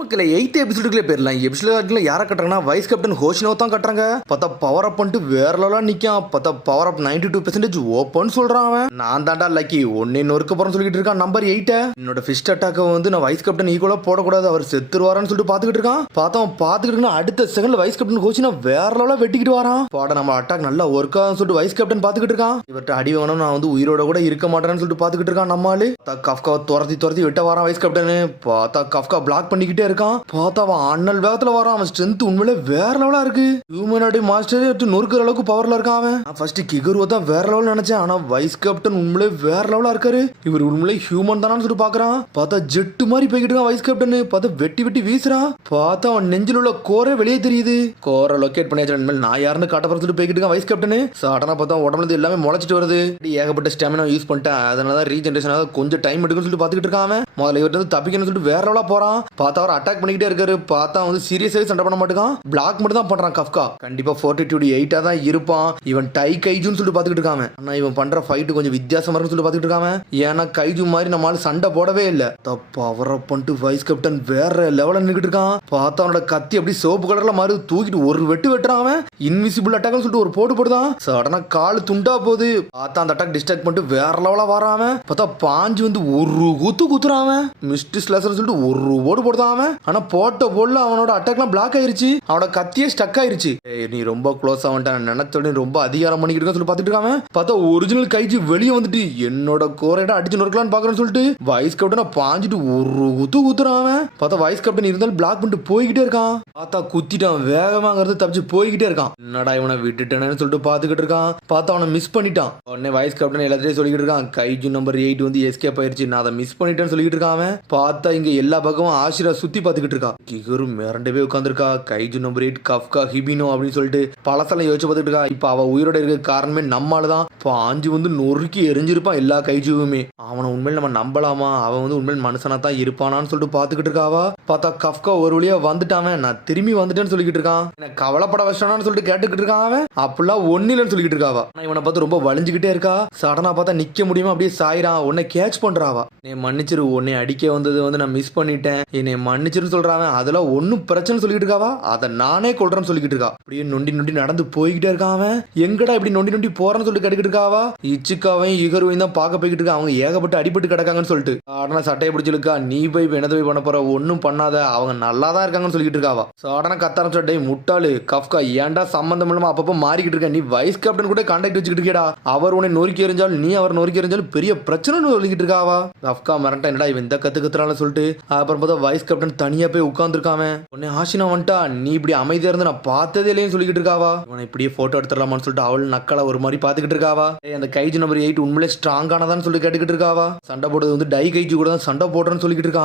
மக்களே 8th எபிசோடுக்குள்ளே போயிடலாம். எபிசோட்ல யாரை கட்டுறாங்கன்னா வைஸ் கேப்டன் ஹோஷினோ தான் கட்டுறாங்க. பார்த்தா பவர் அப் பண்ணிட்டு வேற லெவலாக நிற்கான். பார்த்தா பவர் அப் 92% ஓப்பன் சொல்றான். அவன் நான் தாண்டா லக்கி ஒன்னே நொறுக்க போறேன்னு சொல்லிட்டு இருக்கான். நம்பர் 8 என்னோட ஃபிஸ்ட் அட்டாக்கை வந்து நான் வைஸ் கேப்டன் ஈக்குவலாக போடக்கூடாது, அவர் செத்துருவாரான்னு சொல்லிட்டு பார்த்துக்கிட்டு இருக்கான். பார்த்துக்கிட்டு அடுத்த செகண்ட்ல வைஸ் கேப்டன் ஹோஷினோ வேற லெவலாக வெட்டிக்கிட்டு வரான். பாட நம்ம அட்டாக் நல்லா ஒர்க் ஆகும் சொல்லிட்டு வைஸ் கேப்டன் பார்த்துக்கிட்டு இருக்கான். இவர்கிட்ட அடி வாங்கணும், நான் வந்து உயிரோட கூட இருக்க மாட்டேன்னு சொல்லிட்டு பார்த்துக்கிட்டு இருக்கான். நம்மளால கஃப்காவை துரத்தி வெட்ட வரான் வைஸ் கேப்டன். பார்த்தா கஃப்கா பிளாக் பண்ணிக்கிட்டே இருக்கான். பார்த்தா அவன் அண்ணல் வேகத்துல வரான். அவன் ஸ்ட்ரென்த் உண்மையிலே வேற லெவலா இருக்கு. ஹியூமனாடி மாஸ்டர் நொறுக்கிற அளவுக்கு பவர்ல இருக்கான். அவன் ஃபர்ஸ்ட் கிகருவ தான் வேற லெவல் நினைச்சேன். ஆனா வைஸ் கேப்டன் உண்மையிலே வேற லெவலா இருக்காரு. இவர் உண்மையிலே ஹியூமன் தானான்னு சொல்லிட்டு பாக்குறான். பார்த்தா ஜெட்டு மாதிரி போய்கிட்டு இருக்கான் வைஸ் கேப்டன். பார்த்தா வெட்டி வீசுறான். பார்த்தா அவன் நெஞ்சில் உள்ள கோரை வெளியே தெரியுது. கோரை லொக்கேட் பண்ணியாச்சு. நான் யாருன்னு காட்ட போற சொல்லிட்டு போய்கிட்டு இருக்கான் வைஸ் கேப்டன். சடனா பார்த்தா உடம்புல எல்லாமே முளைச்சிட்டு வருது. ஏகப்பட்ட ஸ்டாமினா யூஸ் பண்ணிட்டேன், அதனால ரீஜெனரேஷன் கொஞ்சம் டைம் எடுக்குன்னு சொல்லிட்டு பாத்துக்கிட்டு இருக்கான். முதல்ல இவர்கிட்ட வந்து தப்பிக்கணும்னு சொல்லிட்டு வேற லெவலா போறான். பார்த்தா அவர் அட்டாக் பண்ணிக்கிட்டே இருக்காரு. பார்த்தா வந்து சீரியஸாவே சண்டை பண்ண மாட்டான், பிளாக் மட்டும் தான் பண்றான். கஃப்கா கண்டிப்பா 42-8 தான் இருப்பான். இவன் டை கைஜுன்னு சொல்லிட்டு பாத்துக்கிட்டு இருக்கான். ஆனா இவன் பண்ற ஃபைட் கொஞ்சம் வித்தியாசமா இருக்குன்னு சொல்லிட்டு பாத்துக்கிட்டு இருக்கான். ஏன்னா கைஜு மாதிரி நம்மளால சண்டை போடவே இல்ல. பவர் அப் பண்ணிட்டு வைஸ் கேப்டன் வேற லெவல்ல நின்னுட்டு இருக்கான். பார்த்தா அவனோட கத்தி அப்படி சோப்பு கலர்ல மாறி தூக்கிட்டு ஒரு வெட்டுறான். அவன் இன்விசிபிள் அட்டாக்னு சொல்லிட்டு ஒரு போடுதான். சடனா கால் துண்டா போகுது. பார்த்தா அந்த அட்டாக் டிஸ்ட்ராக்ட் பண்ணிட்டு வேற லெவலா வரான். பார்த்தா பாஞ்சு வந்து ஒரு குத்துறான். மிஸ்ட் ஸ்லேசர் சொல்லிட்டு ஒரு போடுதான். ஆனா போட்ட போடல அவனோட அட்டாக்லாம் பிளாக் ஆயிருச்சு. அவனோட கத்தியே ஸ்டக் ஆயிருச்சு. நீ ரொம்ப க்ளோஸ் ஆகிட்டான் நினைச்சோட ரொம்ப அதிகாரம் பண்ணிக்கிட்டு சொல்லி பாத்துட்டு இருக்காங்க. பார்த்தா ஒரிஜினல் கைஜி வெளியே வந்துட்டு என்னோட கோரையிட அடிச்சு நொறுக்கலான்னு பாக்குறேன்னு சொல்லிட்டு வைஸ் கேப்டனை பாஞ்சிட்டு ஒரு குத்துறான். பார்த்தா வைஸ் கேப்டன் இருந்தாலும் பிளாக் பண்ணிட்டு போய்கிட்டே இருக்கான். பார்த்தா குத்திட்டான், வேகமாங்கிறது தப்பிச்சு போய்கிட்டே இருக்கான். என்னடா இவனை விட்டுட்டேன்னு சொல்லிட்டு பாத்துக்கிட்டு இருக்கான். பார்த்தா அவனை மிஸ் பண்ணிட்டான். உடனே வைஸ் கேப்டன் எல்லாத்தையும் சொல்லிக்கிட்டு இருக்கான். கைஜு நம்பர் 8 வந்து எஸ்கேப் ஆயிருச்சு, நான் அதை மிஸ் பண்ணிட்டேன்னு சொல்லிட்டு இருக்கான். பார்த்தா இங்க எல்லா பக்கமும் ஆஷிரா சுத்தி பாத்துக்கிட்டு இருக்கா. கிகரு மிரண்டவே உட்காந்துருக்கா. கைஜு நம்பர் 8 கஃப்கா ஹிபினோ அப்படின்னு சொல்லிட்டு பழசெல்லாம் யோசிச்சு பார்த்துட்டு இருக்கா. இப்ப அவ உயிரோட இருக்க காரணமே நம்மாலதான். பாஞ்சு வந்து நொறுக்கி எரிஞ்சிருப்பான் எல்லா கைஜுவுமே. அவனை உண்மையில நம்ம நம்பலாமா? அவன் வந்து உண்மையில மனுஷனா தான் இருப்பானான்னு சொல்லிட்டு பாத்துக்கிட்டு இருக்காவா. பார்த்தா கஃப்கா ஒரு வழியா வந்துட்டான். நான் திரும்பி வந்துட்டேன்னு சொல்லிக்கிட்டு இருக்கான். எனக்கு கவலைப்பட வச்சானான்னு சொல்லிட்டு கேட்டுக்கிட்டு இருக்கான். அவன் அப்படிலாம் ஒன்னிலன்னு சொல்லிக்கிட்டு இருக்காவா. இவனை பார்த்து ரொம்ப வலிஞ்சுக்கிட்டே இருக்கா. சடனா பார்த்தா நிக்க முடியுமா அப்படியே சாயிரான். உன்னை கேட்ச் பண்றாவா. நீ மன்னிச்சிரு, உன்னை அடிக்க வந்தது வந்து நான் மிஸ் பண்ணிட்டேன், என்னை மன்னிச்சிருன்னு சொல்றான். அதெல்லாம் ஒன்னும் பிரச்சனை சொல்லிட்டு இருக்காவா. அதை நானே கொள்றேன்னு சொல்லிக்கிட்டு இருக்கா. அப்படியே நொண்டி நடந்து போய்கிட்டே இருக்கான். அவன் எங்கடா இப்படி நொண்டி போறேன்னு சொல்லிட்டு கேட்டுக்கிட்டு இருக்காவா. இச்சுக்காவையும் இகருவையும் தான் பார்க்க போய்கிட்டு இருக்கா. அவங்க ஏகப்பட்டு அடிபட்டு கிடக்காங்கன்னு சொல்லிட்டு சாடனா சட்டையை பிடிச்சிருக்கா. நீ போய் என்னதை போய் பண்ண போற, ஒன்னும் பண்ணாத, அவங்க நல்லா தான் இருக்காங்கன்னு சொல்லிட்டு இருக்காவா. சாடனா கத்த ஆரம்பிச்சா, முட்டாளு கஃப்கா ஏன்டா சம்பந்தம் இல்லாம அப்பப்போ மாறிக்கிட்டு இருக்க, நீ வைஸ் கேப்டன் கூட கான்டாக்ட் வச்சுக்கிட்டு இருக்கேடா, அவர் உன்னை நொறுக்கி எறிஞ்சாலும் நீ அவர் நொறுக்கி எறிஞ்சாலும் பெரிய பிரச்சனை சொல்லிக்கிட்டு இருக்காவா. கஃப்கா மிரண்டா, என்னடா இவன் இந்த கத்துறான்னு சொல்லிட்டு அப்புறம் பார்த்தா வைஸ் கேப்டன் தனியா போய் உட்கார்ந்துருக்காம. உன்னை ஆஷினா வந்துட்டா, நீ இப்படி அமைதியா இருந்து நான் பார்த்ததே இல்லைன்னு சொல்லிக்கிட்டு இருக்காவா. இவனை இப்படியே போட்டோ எடுத்துடலாமான்னு சொல்லிட்டு அவள் நக்கலை ஒரு மாதிரி பாத்துக்கிட்டு இருக்காவா. அந்த கைஜு நம்பர் 8 உண்மையிலே ஸ்ட்ராங்கானதான்னு சொல்லி கேட்டுக்கிட்டு இருக்காவா. சண்டை போடுறது வந்து டை கைஜு கூட தான் சண்டை போடுறேன்னு சொல்லிக்கிட்டு இருக்கான்.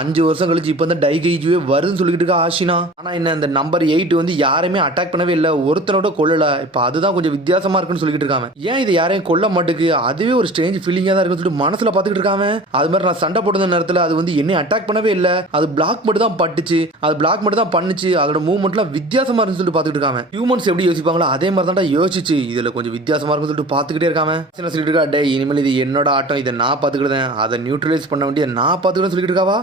5 வருஷம் கழிச்சு இப்ப இந்த டை கைஜுவே வருதுன்னு சொல்லிக்கிட்டு இருக்கா ஆஷினா. ஆனா என்ன இந்த நம்பர் 8 வந்து யாரையுமே அட்டாக் பண்ணவே இல்லை, ஒருத்தனோட கொல்லல. இப்ப அதுதான் கொஞ்சம் வித்தியாசமா இருக்குன்னு சொல்லிக்கிட்டு இருக்காங்க. ஏன் இது யாரையும் கொல்ல மாட்டுக்கு, அதுவே ஒரு ஸ்ட்ரேஞ்ச் ஃபீலிங்கா தான் இருக்குன்னு சொல்லிட்டு மனசுல பாத்துக்கிட்டு இருக்காங்க. அது மாதிரி நான் சண்டை போடுற நேரத்துல அது வந்து என்னை அட்டாக் பண்ணவே இல்லை, அது பிளாக் மட்டும் தான் பட்டுச்சு, அது பிளாக் மட்டும் தான் பண்ணுச்சு, அதோட மூவ்மெண்ட்லாம் வித்தியாசமா இருக்குன்னு சொல்லிட்டு பாத்துக்கிட்டு இருக்காங்க. ஹியூமன்ஸ் எப்படி யோசிப்பாங்களோ அதே மாதிரி தான் யோசிச்சு இதுல கொஞ்சம் வித்தியாசமா இருக்குன்னு சொல்லிட்டு பாத்துக்கிட்டே இருக்காங்க. சொல்லிட்டு இருக்கா, டே இனிமேல் இது என்னோட ஆட்டம், இதை நான் பாத்துக்கிட்டேன், அதை நியூட்ரலைஸ் பண்ண வேண்டிய நான் பாத்துக்கிட்டேன்னு சொல்லிட்டு இருக்காவா.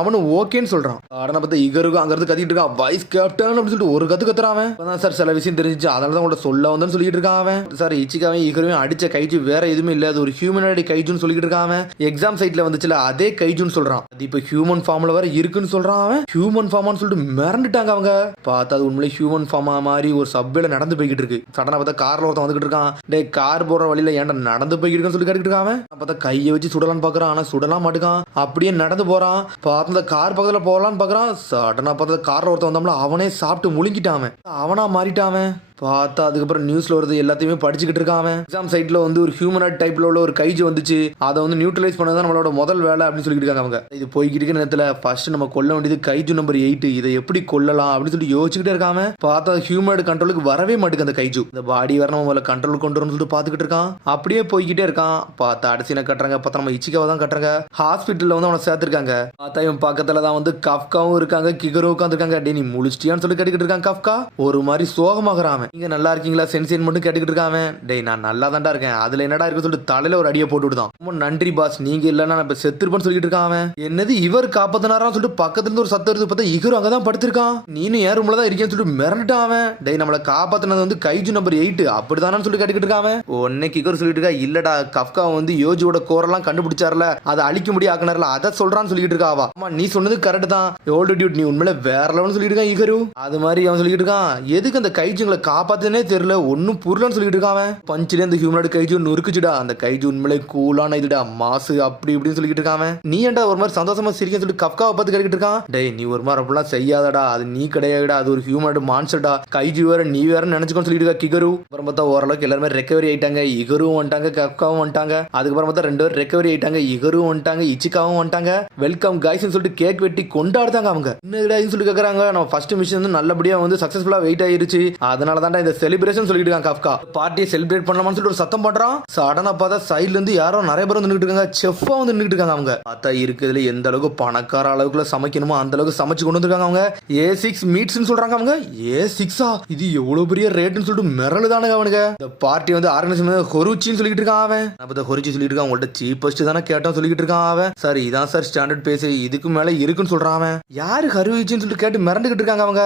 அவனு ஓகேன்னு சொல்றான். ஆனா பார்த்தா இகருக்கு அங்க இருந்து கத்திட்டு இருக்கா, வைஸ் கேப்டன் அப்படின்னு சொல்லிட்டு ஒரு கத்துறான். சார் சில விஷயம் தெரிஞ்சிச்சு, அதனால தான் உங்கள்ட்ட சொல்ல வந்தேன்னு சொல்லிட்டு இருக்கான். சார் இச்சிக்காவே இகரையும் அடிச்ச கைஜு வேற எதுவுமே இல்ல, அது ஒரு ஹியூமனாடி கைஜுன்னு சொல்லிட்டு இருக்கான். எக்ஸாம் சைட்ல வந்துச்சுல அதே கைஜுன்னு சொல்றான். அது இப்ப ஹியூமன் ஃபார்ம்ல வேற இருக்குன்னு சொல்றான். அவன் ஹியூமன் ஃபார்மான்னு சொல்லிட்டு மிரண்டுட்டாங்க அவங்க. பார்த்தா அது உண்மையிலே ஹியூமன் ஃபார்மா மாதிரி ஒரு சப்வேல நடந்து போய்கிட்டு இருக்கு. சடனா பார்த்தா கார்ல ஒருத்தன் வந்துகிட்டு இருக்கான். டே கார் போற வழியில ஏன்டா நடந்து போய்கிட்டு இருக்குன்னு சொல்லி கேட்டுக்கிட்டு இருக்கான். பார்த்தா கையை வச்சு சுடலான்னு பாக்குறான், ஆனா சுடலாம் மாட்டுக்கான். அப்படியே நடந்து போறான். பார்த்த கார் பக்கத்துல போகலான்னு பாக்குறான். சடனா பார்த்தா கார்ல ஒருத்தன் வந்தோம்ல அவனே சாப்பிட்டு முழுங்கிட்டான். அவனா மாறிட்டான். பார்த்தா அதுக்கப்புறம் நியூஸ்ல வருது எல்லாத்தையுமே படிச்சுக்கிட்டு இருக்கான். எக்ஸாம் சைட்ல வந்து ஒரு ஹியூமனாய்ட் டைப்ல உள்ள ஒரு கைஜு வந்துச்சு, அதை வந்து நியூட்ரலைஸ் பண்ணதான் நம்மளோட முதல் வேலை அப்படின்னு சொல்லிட்டு இருக்காங்க அவங்க. இது போய்கிட்டு இருக்க நேரத்துல ஃபர்ஸ்ட் நம்ம கொல்ல வேண்டியது கைஜு நம்பர் 8, இதை எப்படி கொல்லலாம் அப்படின்னு சொல்லி யோசிச்சுக்கிட்டே இருக்காம. பார்த்தா ஹியூமனாய்ட் கண்ட்ரோலுக்கு வரவே மாட்டேங்குது அந்த கைஜு. இந்த பாடி வர நம்ம கண்ட்ரோல் கொண்டு வரணும்னு சொல்லிட்டு பாத்துக்கிட்டு இருக்கான். அப்படியே போய்கிட்டே இருக்கான். பார்த்தா அடிசினை கட்டுறாங்க. பார்த்தா நம்ம இச்சிக்காவை தான் கட்டுறாங்க. ஹாஸ்பிட்டல்ல வந்து அவனை சேர்த்திருக்காங்க. பார்த்தா இவன் பக்கத்துல தான் வந்து கஃப்காவும் இருக்காங்க, கிகரும் உட்காந்துருக்காங்க. டே நீ முழிச்சிட்டியான்னு சொல்லி கேட்டுக்கிட்டு இருக்கான். கஃப்கா ஒரு மாதிரி சோகமாகறான். அவன். நீங்க நல்லா இருக்கீங்களா சென்சேன் மட்டும் கேட்டுக்கிட்டு இருக்கான். டேய் நான் நல்லா தான்டா இருக்கேன், அதுல என்னடா இருக்கு சொல்லிட்டு தலையில ஒரு அடியை போட்டு விடுதான். ரொம்ப நன்றி பாஸ், நீங்க இல்லன்னா நான் இப்ப செத்துருப்பேன்னு சொல்லிட்டு இருக்கான் அவன். என்னது இவர் காப்பாத்தினாரா சொல்லிட்டு பக்கத்துல இருந்து ஒரு சத்தம் எடுத்து பார்த்தா இகரு அங்கதான் படுத்திருக்கான். நீனும் ஏன் ரூம்ல தான் இருக்கேன்னு சொல்லிட்டு மிரண்டுட்டான் அவன். டேய் நம்மள காப்பாத்தினது வந்து கைஜு நம்பர் 8 அப்படிதானு சொல்லி கேட்டுக்கிட்டு இருக்கான். உடனே கிகர் சொல்லிட்டு இருக்கா, இல்லடா கஃப்கா வந்து யோஜியோட கோரெல்லாம் கண்டுபிடிச்சார்ல, அதை அழிக்க முடிய ஆக்கினார்ல, அதை சொல்றான்னு சொல்லிட்டு இருக்காவா. ஆமா நீ சொன்னது கரெக்ட் தான் ஓல்டு டியூட், நீ உண்மையில வேற லெவல்னு சொல்லிட்டு இருக்கான் இகரு. அது மாதிரி அவன் சொல்லிட்டு இருக்கான், எதுக்கு அந்த கைஜுங்களை காப்பாத்துனே தெரியல, ஒன்னும் புரியலன்னு சொல்லிட்டு இருக்கான். பஞ்சிலே அந்த ஹியூமனோட கைஜு நொறுக்குச்சுடா, அந்த கைஜு உண்மையிலே கூலான இதுடா மாசு அப்படி இப்படின்னு சொல்லிட்டு இருக்கான். நீ ஏன்டா ஒரு மாதிரி சந்தோஷமா சிரிக்க சொல்லிட்டு கஃப்காவை பார்த்து கேட்டுக்கிட்டு இருக்கான். டேய் நீ ஒரு மாதிரி அப்படிலாம் செய்யாதடா, அது நீ கிடையாதுடா, அது ஒரு ஹியூமனோட மான்ஸ்டர்டா, கைஜு வேற நீ வேற நினைச்சுக்கோன்னு சொல்லிட்டு இருக்கா கிகரு. அப்புறம் பார்த்தா ஓரளவுக்கு எல்லாருமே ரெக்கவரி ஆயிட்டாங்க, இகரும் வந்துட்டாங்க கஃப்காவும் வந்துட்டாங்க. அதுக்கப்புறம் பார்த்தா 2 பேரும் ரெக்கவரி ஆயிட்டாங்க, இகரும் வந்துட்டாங்க இச்சிகாவும் வந்துட்டாங்க. வெல்கம் கைஸ்னு சொல்லிட்டு கேக் வெட்டி கொண்டாடுதாங்க அவங்க. என்னன்னு சொல்லி கேக்குறாங்க, நம்ம ஃபர்ஸ்ட் மிஷன் வந்து நல்லபடியா வந்து சக்சஸ்ஃபுல்லா வெயிட் ஆயிருச்சு, அதனால தான் இந்த செலிப்ரேஷன் சொல்லிட்டு இருக்காங்க கஃப்கா. பார்ட்டியை செலிப்ரேட் பண்ணலாம்னு சொல்லிட்டு ஒரு சத்தம் பண்றான். சடனா பார்த்தா சைடுல இருந்து யாரோ நிறைய பேர் வந்து நின்னுட்டு இருக்காங்க, செஃப்பா வந்து நின்னுட்டு இருக்காங்க அவங்க. பார்த்தா இருக்குதுல எந்த அளவுக்கு பணக்கார அளவுக்குள்ள சமைக்கணுமோ அந்த அளவுக்கு சமைச்சு கொண்டு வந்திருக்காங்க அவங்க. A6 மீட்ஸ்னு சொல்றாங்க அவங்க. A6ஆ, இது எவ்வளவு பெரிய ரேட்னு சொல்லிட்டு மிரளுதானுங்க அவனுங்க. இந்த பார்ட்டி வந்து ஆர்கனைசேஷன் ஹொருச்சின்னு சொல்லிட்டு இருக்கான் அவன். அப்ப ஹொருச்சி சொல்லிட்டு இருக்கான், உங்கள்ட்ட சீப்பஸ்ட் தானே கேட்டோம் சொல்லிட்டு இருக்கான் அவன். சார் இதான் சார் ஸ்டாண்டர்ட் பேஸ், இதுக்கு மேல இருக்குன்னு சொல்றான் அவன். யாரு ஹருவிச்சின்னு சொல்லிட்டு கேட்டு மிரண்டுகிட்டு இருக்காங்க அவங்க.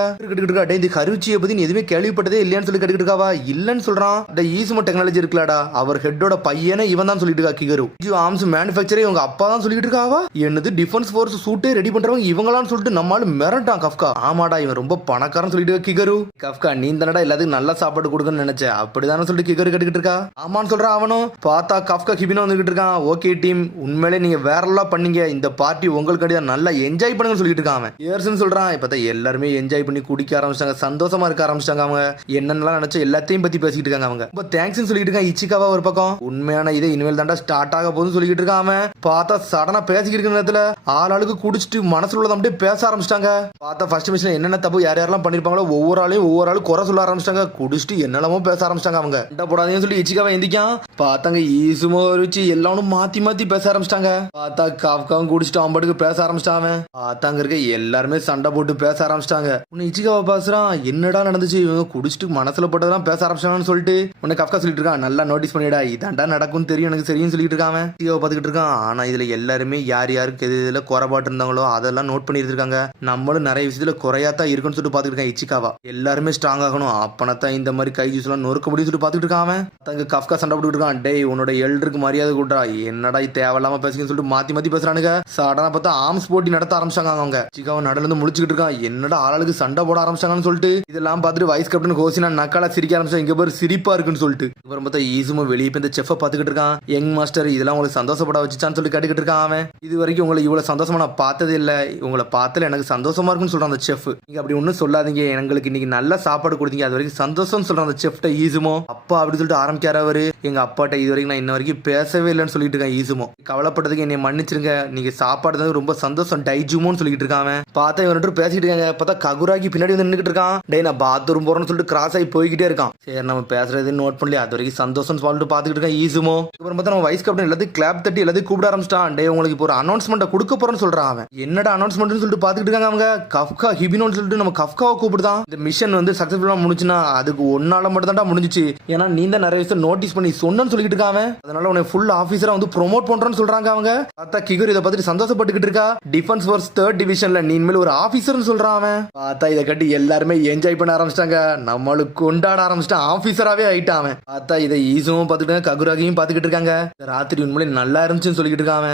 இந்த ஹருச்சியை பத்தி நீ எதுவுமே கேள்விப்பட்டதே இல்லையான்னு சொல்லி கேட்டுக்கிட்டு இருக்காவா. இல்லன்னு சொல்றான். இந்த ஈசுமோ டெக்னாலஜி இருக்கலாடா, அவர் ஹெட்டோட பையனே இவன் தான் சொல்லிட்டு இருக்கா கிகரு. ஆர்ம்ஸ் மேனுஃபேக்சரே இவங்க அப்பா தான் சொல்லிட்டு இருக்காவா. என்னது டிஃபென்ஸ் ஃபோர்ஸ் சூட்டே ரெடி பண்றவங்க இவங்களான்னு சொல்லிட்டு நம்மால மிரட்டான் கஃப்கா. ஆமாடா இவன் ரொம்ப பணக்காரன் சொல்லிட்டு கிகரு. கஃப்கா நீ தானடா எல்லாத்துக்கும் நல்ல சாப்பாடு கொடுக்கணும்னு நினைச்ச, அப்படிதானே சொல்லிட்டு கிகரு கேட்டுக்கிட்டு இருக்கா. ஆமான்னு சொல்றான் அவனும். பார்த்தா கஃப்கா ஹிபினோ வந்துகிட்டு இருக்கான். ஓகே டீம், உண்மையிலே நீங்க வேற எல்லாம் பண்ணீங்க, இந்த பார்ட்டி உங்களுக்கு நல்லா என்ஜாய் பண்ணுங்க சொல்லிட்டு இருக்கான் அவன். ஏர்ஸ்னு சொல்றான். இப்ப எல்லாருமே என்ஜாய் பண்ணி குடிக்க ஆரம்பிச்சாங்க, சந்தோஷமா இருக்க ஆரம்பிச்சாங்க அவங்க. என்னென்னலாம் நினைச்ச எல்லாத்தையும் பத்தி பேசிட்டு இருக்காங்க அவங்க. இப்போ தேங்க்ஸ் சொல்லிட்டு இருக்கான் இச்சிகாவா ஒரு பக்கம். உண்மையான இதை இனிமேல் தாண்டா ஸ்டார்ட் ஆக போகுதுன்னு சொல்லிட்டு இருக்கான் அவன். பார்த்தா சடனா பேசிக்கிட்டு இருக்கிற நேரத்துல ஆளுக்கு குடிச்சிட்டு மனசுல உள்ளதை அப்படியே பேச ஆரம்பிச்சிட்டாங்க. பார்த்தா ஃபர்ஸ்ட் மிஷன் என்னென்ன தப்பு யார் யாரெல்லாம் பண்ணிருப்பாங்களோ ஒவ்வொரு ஆளும் குறை சொல்ல ஆரம்பிச்சிட்டாங்க, குடிச்சிட்டு என்னெல்லாமோ பேச ஆரம்பிச்சிட்டாங்க அவங்க. போடாதீங்கன்னு சொல்லி இச்சிகாவை எந்திக்கான். பார்த்தாங்க ஈசுமோ ருச்சி எல்லாரும் மாத்தி மாத்தி பேச ஆரம்பிச்சிட்டாங்க. பார்த்தா காஃப்காவும் குடிச்சிட்டு அம்பட்டுக்கு பேச ஆரம்பிச்சிட்டாங்க. பார்த்தாங்க இருக்க எல்லாருமே சண்டை போட்டு பேச ஆரம்பிச்சிட்டாங்க. உன்னை இச்சிகாவை பேசுறான், என்னடா நடந்துச்சு, இவங்க குடிச்சிட்டு மனசுல போட்டதெல்லாம் பேச ஆரம்பிச்சாங்கன்னு சொல்லிட்டு உன்னை கஃப்கா சொல்லிட்டு இருக்கான். நல்லா நோட்டீஸ் பண்ணிடா, இதாண்டா நடக்கும் தெரியும் எனக்கு சரின்னு சொல்லிட்டு இருக்காங்க. இச்சிகாவை பார்த்துக்கிட்டு இருக்கான். ஆனா இதுல எல்லாருமே யார் யாருக்கு எது இதுல குறைபாட்டு இருந்தாங்களோ அதெல்லாம் நோட் பண்ணி இருக்காங்க. நம்மளும் நிறைய விஷயத்துல குறையாத்தான் இருக்குன்னு சொல்லிட்டு பாத்துட்டு இருக்கான் இச்சிகாவா. எல்லாருமே ஸ்ட்ராங் ஆகணும், அப்பனத்தான் இந்த மாதிரி கை ஜூஸ் எல்லாம் நொறுக்க முடியும் சொல்லிட்டு பாத்துட்டு இருக்கான். தங்க கஃப்கா சண்டை போட்டு இருக்கான். டேய் உன்னோட எல்டருக்கு மரியாதை கூட்டா, என்னடா தேவையில்லாம பேசுங்கன்னு சொல்லிட்டு மாத்தி மாத்தி பேசுறானுங்க. சடனா பார்த்தா ஆர்ம்ஸ் போட்டி நடத்த ஆரம்பிச்சாங்க அவங்க. இச்சிகாவை நடுல இருந்து முழிச்சுக்கிட்டு இருக்கான். என்னடா ஆளுக்கு சண்டை போட ஆரம்பிச்சாங்கன்னு சொல்லிட்டு இதெல்லாம் பார்த்துட்டு வைஸ் கேப்டன் ஹோசினா நக்கால சிரிக்க ஆரம்பிச்சா. இங்க பேர் சிரிப்பா இருக்குன்னு சொல்லிட்டு அப்புறம் பார்த்தா ஈசுமோ வெளியே போய் இந்த செஃப்பை பாத்துக்கிட்டு இருக்கான். யங் மாஸ்டர் இதெல்லாம் உங்களுக்கு சந்தோஷப்பட வச்சுச்சான்னு சொல்லி கேட்டுக்கிட்டு இருக்கான் அவன். இது வரைக்கும் உங்களை இவ்வளவு சந்தோஷமா நான் பார்த்ததே இல்லை, உங்களை பார்த்தல எனக்கு சந்தோஷமா இருக்குன்னு சொல்றான் அந்த செஃப். நீங்க அப்படி ஒன்னும் சொல்லாதீங்க, எங்களுக்கு இன்னைக்கு நல்ல சாப்பாடு கொடுத்தீங்க, அது வரைக்கும் சந்தோஷம் சொல்றான் அந்த செஃப்ட ஈசுமோ. அப்பா அப்படி சொல்லிட்டு ஆரம்பிக்காரு அவரு. எங்க அப்பாட்ட இது வரைக்கும் நான் இன்ன வரைக்கும் பேசவே இல்லைன்னு சொல்லிட்டு இருக்கான் ஈசுமோ. கவலைப்பட்டதுக்கு என்னை மன்னிச்சிருங்க, நீங்க சாப்பாடு தான் ரொம்ப சந்தோஷம் டைஜுமோன்னு சொல்லிட்டு இருக்காங்க. பார்த்தா இவன் பேசிட்டு இருக்காங்க. பார்த்தா ககுராகி பின்னாடி வந்து நின்றுட்டு இருக்கான். டே நான் பாத்ரூம் போறேன்னு சொல்லிட்டு கிராஸ் ஆகி போய்கிட்டே இருக்கான். சரி நம்ம பேசுறது நோட் பண்ணி அது வரைக்கும் சந்தோஷம் சொல்லிட்டு பாத்துக்கிட்டு இருக்கான் ஈசுமோ. அப்புறம் பார்த்தா நம்ம வைஸ் கேப்டன் எல்லாத்தையும் கிளாப் தட்டி எல்லாத்தையும் கூப்பிட ஆரம்பிச்சிட்டான். டே உங்களுக்கு இப்போ ஒரு அனௌன்ஸ்மெண்ட் கொடுக்க போறேன்னு சொல்றான் அவன். என்னடா அனௌன்ஸ்மெண்ட்னு சொல்லிட்டு பாத்துக்கிட்டு இருக்காங்க அவங்க. கஃப்கா ஹிபினோன்னு சொல்லிட்டு நம்ம கஃப்காவை கூப்பிடுதான். இந்த மிஷன் வந்து சக்சஸ்ஃபுல்லா முடிஞ்சுனா அதுக்கு ஒன்னால மட்டும் தான்டா முடிஞ்சிச்சு, ஏன்னா நீ தான் நிறைய விஷயம் நோட்டீஸ் பண்ணி சொன்னு சொல்லிட்டு இருக்காங்க. அதனால உன்னை ஃபுல் ஆபீசரா வந்து ப்ரோமோட் பண்றேன்னு சொல்றாங்க அவங்க. பார்த்தா கிகர் இதை பார்த்துட்டு சந்தோஷப்பட்டுக்கிட்டு இருக்கா. டிஃபென்ஸ் ஃபோர்ஸ் 3rd டிவிஷன்ல நீ இனிமேல் ஒரு ஆபீசர்னு சொல்றான் அவன். பார்த்தா இதை கட்டி எல்லாருமே என்ஜாய் பண்ண ஆரம்பிச்சிட்டாங்க, நம்மளுக்கு கொண்டாட ஆரம்பிச்சிட்டான், ஆபீசராவே ஆயிட்டான் அவன். பார்த்தா இதை ஈசுவும் பார்த்துட்டு ககுராகியும் பார்த்துக்கிட்டு இருக்காங்க. ராத்திரி உண்மையிலே நல்லா இருந்துச்சுன்னு சொல்லிட்டு இருக்காங்க.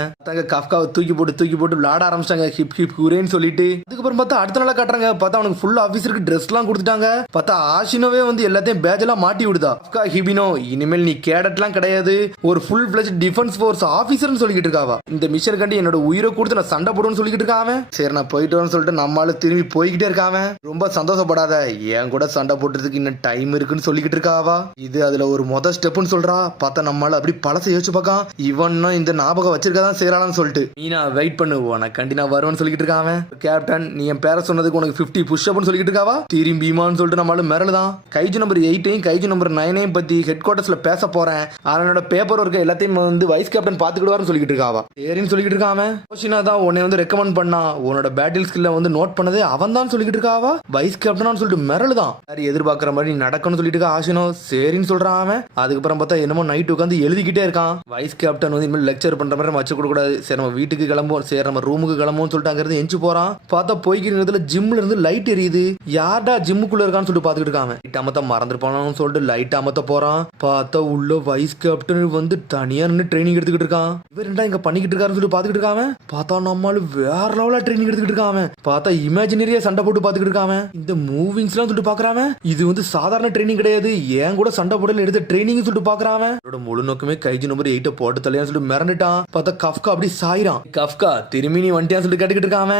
கஃப்காவை தூக்கி போட்டு விளையாட ஆரம்பிச்சிட்டாங்க ஹிப் ஹிப் ஹூரேன்னு சொல்லிட்டு. அதுக்கப்புறம் பார்த்தா அடுத்த நாளா காட்டுறாங்க. பார்த்தா அவனுக்கு ஃபுல் ஆபீசருக்கு ட்ரெஸ் எல்லாம் கொடுத்துட்டாங்க. பார்த்தா ஆஷினோவே வந்து எல்லாத்தையும் பேட்ச் எல்லாம் மாட்டி விடுதா. கஃப்கா ஹிபினோ இனிமேல் நீ கேடட்லாம் கிடையாது, ஒரு ஃபுல் ஃபிளஜ் டிஃபென்ஸ் ஃபோர்ஸ் ஆபீசர்னு சொல்லிட்டு இருக்காவா. இந்த மிஷன் கண்டி என்னோட உயிரை கொடுத்து நான் சண்டை போடுன்னு சொல்லிட்டு இருக்காங்க. சரி நான் போயிட்டு வரேன்னு சொல்லிட்டு நம்மளால திரும்பி போய்கிட்டே இருக்காங்க. ரொம்ப சந்தோஷப்படாத, என் கூட சண்டை போட்டுறதுக்கு இன்னும் டைம் இருக்குன்னு சொல்லிக்கிட்டு இருக்காவா. இது அதுல ஒரு மொதல் ஸ்டெப்னு சொல்றா. பார்த்தா நம்மளால அப்படி பழசை யோசிச்சு பார்க்கான். இவன் இந்த ஞாபகம் வச்சிருக்கதான் செய்யறான்னு சொல்லிட்டு நீனா வெயிட் பண்ணுவோம், நான் கண்டிப்பா வருவேன்னு சொல்லிட்டு இருக்காங்க. கேப்டன் நீ என் பேரை சொன்னதுக்கு உனக்கு 50 புஷ்அப்னு சொல்லிட்டு இருக்காவா. திரும்பிமான்னு சொல்லிட்டு நம்மளால மிரளுதான். கைஜு நம்பர் 8 கைஜு நம்பர் 9 பத்தி ஹெட் குவார்டர்ஸ்ல பேச போறேன், அவனோட பேப்பர் ஒர்க் எல்லாத்தையும் வந்து வைஸ் கேப்டன் பாத்துக்கிடுவாருன்னு சொல்லிட்டு இருக்காவா. சரின்னு சொல்லிட்டு இருக்காம கோஷினா தான் உன்னை வந்து ரெக்கமெண்ட் பண்ணா, உன்னோட பேட்டில் ஸ்கில்ல வந்து நோட் பண்ணதே அவன் தான் சொல்லிட்டு இருக்காவா. வைஸ் கேப்டன் சொல்லிட்டு மிரளுதான். சரி எதிர்பார்க்க எதிர்பார்க்குற மாதிரி நடக்கணும்னு சொல்லிட்டு இருக்க ஆஷினோ சரின்னு சொல்றான் அவன். அதுக்கப்புறம் பார்த்தா என்னமோ நைட் உட்காந்து எழுதிக்கிட்டே இருக்கான். வைஸ் கேப்டன் வந்து இனிமேல் லெக்சர் பண்ற மாதிரி நம்ம வச்சு கொடுக்க கூடாது. சரி நம்ம வீட்டுக்கு கிளம்புவோம், சரி நம்ம ரூமுக்கு கிளம்புவோம் சொல்லிட்டு அங்கிருந்து எஞ்சி போறான். பார்த்தா போய்க்கிறதுல ஜிம்ல இருந்து லைட் எரியுது. யார்டா ஜிம்முக்குள்ள இருக்கான்னு சொல்லிட்டு பாத்துக்கிட்டு இருக்காங்க. லைட் அமத்த மறந்துருப்பானு சொல்லிட்டு லைட் அமத்த போறான். பார்த்தா உள்ள வைஸ் கேப்டன் வந்து தனியா நின்று ட்ரைனிங் எடுத்துக்கிட்டு இருக்கான். இவர் என்ன இங்க பண்ணிக்கிட்டு இருக்காருன்னு சொல்லி பாத்துக்கிட்டு இருக்காங்க. பார்த்தா நம்மளால வேற லெவலா ட்ரைனிங் எடுத்துக்கிட்டு இருக்காங்க. பார்த்தா இமேஜினரியா சண்டை போட்டு பாத்துக்கிட்டு இருக்காங்க. இந்த மூவிங்ஸ் எல்லாம் சொல்லிட்டு பாக்குறாங்க. இது வந்து சாதாரண ட்ரைனிங் கிடையாது, ஏன் கூட சண்டை போடல எடுத்த ட்ரைனிங் சொல்லிட்டு பாக்குறாங்க. அவரோட முழு நோக்கமே கைஜி நம்பர் 8 போட்டு தலையான்னு சொல்லிட்டு மிரண்டுட்டான். பார்த்தா கஃப்கா அப்படி சாயிரான். கஃப்கா திரும்பி நீ வந்துட்டியான்னு சொல்லிட்டு கேட்டுக்கிட்டு இருக்காங்க.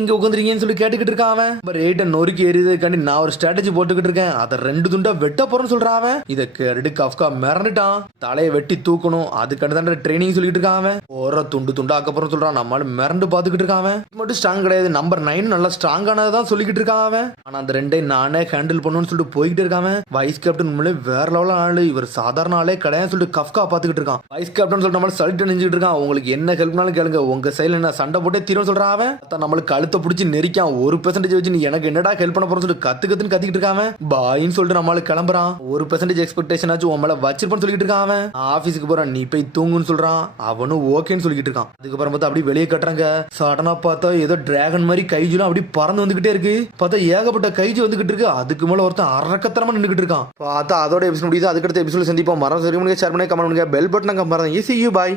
இங்க உட்காந்துருக்கீங்கன்னு சொல்லி கேட்டுக்கிட்டு இருக்காங்க. நம்பர் 8 நொறுக்கி எறியதுக்காண்டி நான் ஒரு ஸ்ட்ராட்டஜி போட்டுக்கிட்டு இருக்கேன், அதை 2 துண்டா வெட்ட போறேன்னு சொல்றான். இதை கேட்டு கஃப்கா மிரண்டுட்டான். தலையை வெட்டி தூக்கணும், அதுக்காண்டி தான் ட்ரைனிங் சொல்லிட்டு இருக்காங்க. ஒரு துண்டு துண்டா அக்கப்புறம் சொல்றான். நம்மளால மிரண்டு பாத்துக்கிட்டு இருக்காங்க. மட்டும் ஸ்ட்ராங் கிடையாது, நம்பர் 9 நல்லா ஸ்ட்ராங்கானதான் சொல்லிக்கிட்டு இருக்காங்க. ஆனா அந்த 2 நானே ஹேண்டில் பண்ணுன்னு சொல்லிட்டு போய்கிட்டு இருக்காங்க. வைஸ் கேப்டன் உண்மையிலே வேற லெவல ஆளு, இவர் சாதாரண ஆளே கிடையாது சொல்லிட்டு கஃப்கா பாத்துக்கிட்டு இருக்கான். வைஸ் கேப்டன் சொல்லிட்டு நம்மள சல்ட் நினைச்சிட்டு இருக்கான். உங்களுக்கு என்ன ஹெல்ப்னாலும் கேளுங்க, உங்க சைடுல என்ன சண்டை போட்டே தீரும் சொல்றான். நம்மளுக்கு கழுத்தை பிடிச்சி நெரிக்கான். 1% வச்சு நீ எனக்கு என்னடா ஹெல்ப் பண்ண போறன்னு சொல்லிட்டு கத்துன்னு கத்திக்கிட்டு இருக்காங்க. பாயின்னு சொல்லிட்டு நம்மளுக்கு கிளம்புறான். 1% எக்ஸ்பெக்டேஷன் ஆச்சு உன் மேல வச்சிருப்பேன்னு சொல்லிட்டு இருக்கான். ஆபீஸ்க்கு போறான், நீ போய் தூங்குன்னு சொல்றான். அவனும் ஓகேன்னு சொல்லிட்டு இருக்கான். அதுக்கப்புறம் பார்த்தா அப்படி வெளியே கட்டுறாங்க. சடனா பார்த்தா ஏதோ டிராகன் மாதிரி கைஜுலாம் அப்படி பறந்து வந்துகிட்டே இருக்கு. பார்த்தா ஏகப்பட்ட கைஜு வந்துகிட்டு இருக்கு. அதுக்கு மேல ஒருத்தன் அரக்கத்தரமா நின்றுகிட்டு இருக்கான். பார்த்தா அதோட எபிசோட் முடியுது. அதுக்கடுத்த எபிசோட் சந்திப்போம். மரம் சரி ஷேர் பண்ணி கமெண்ட் பண்ணுங்க. பெல் பட்டனை கம்பறேன். Easy you bye.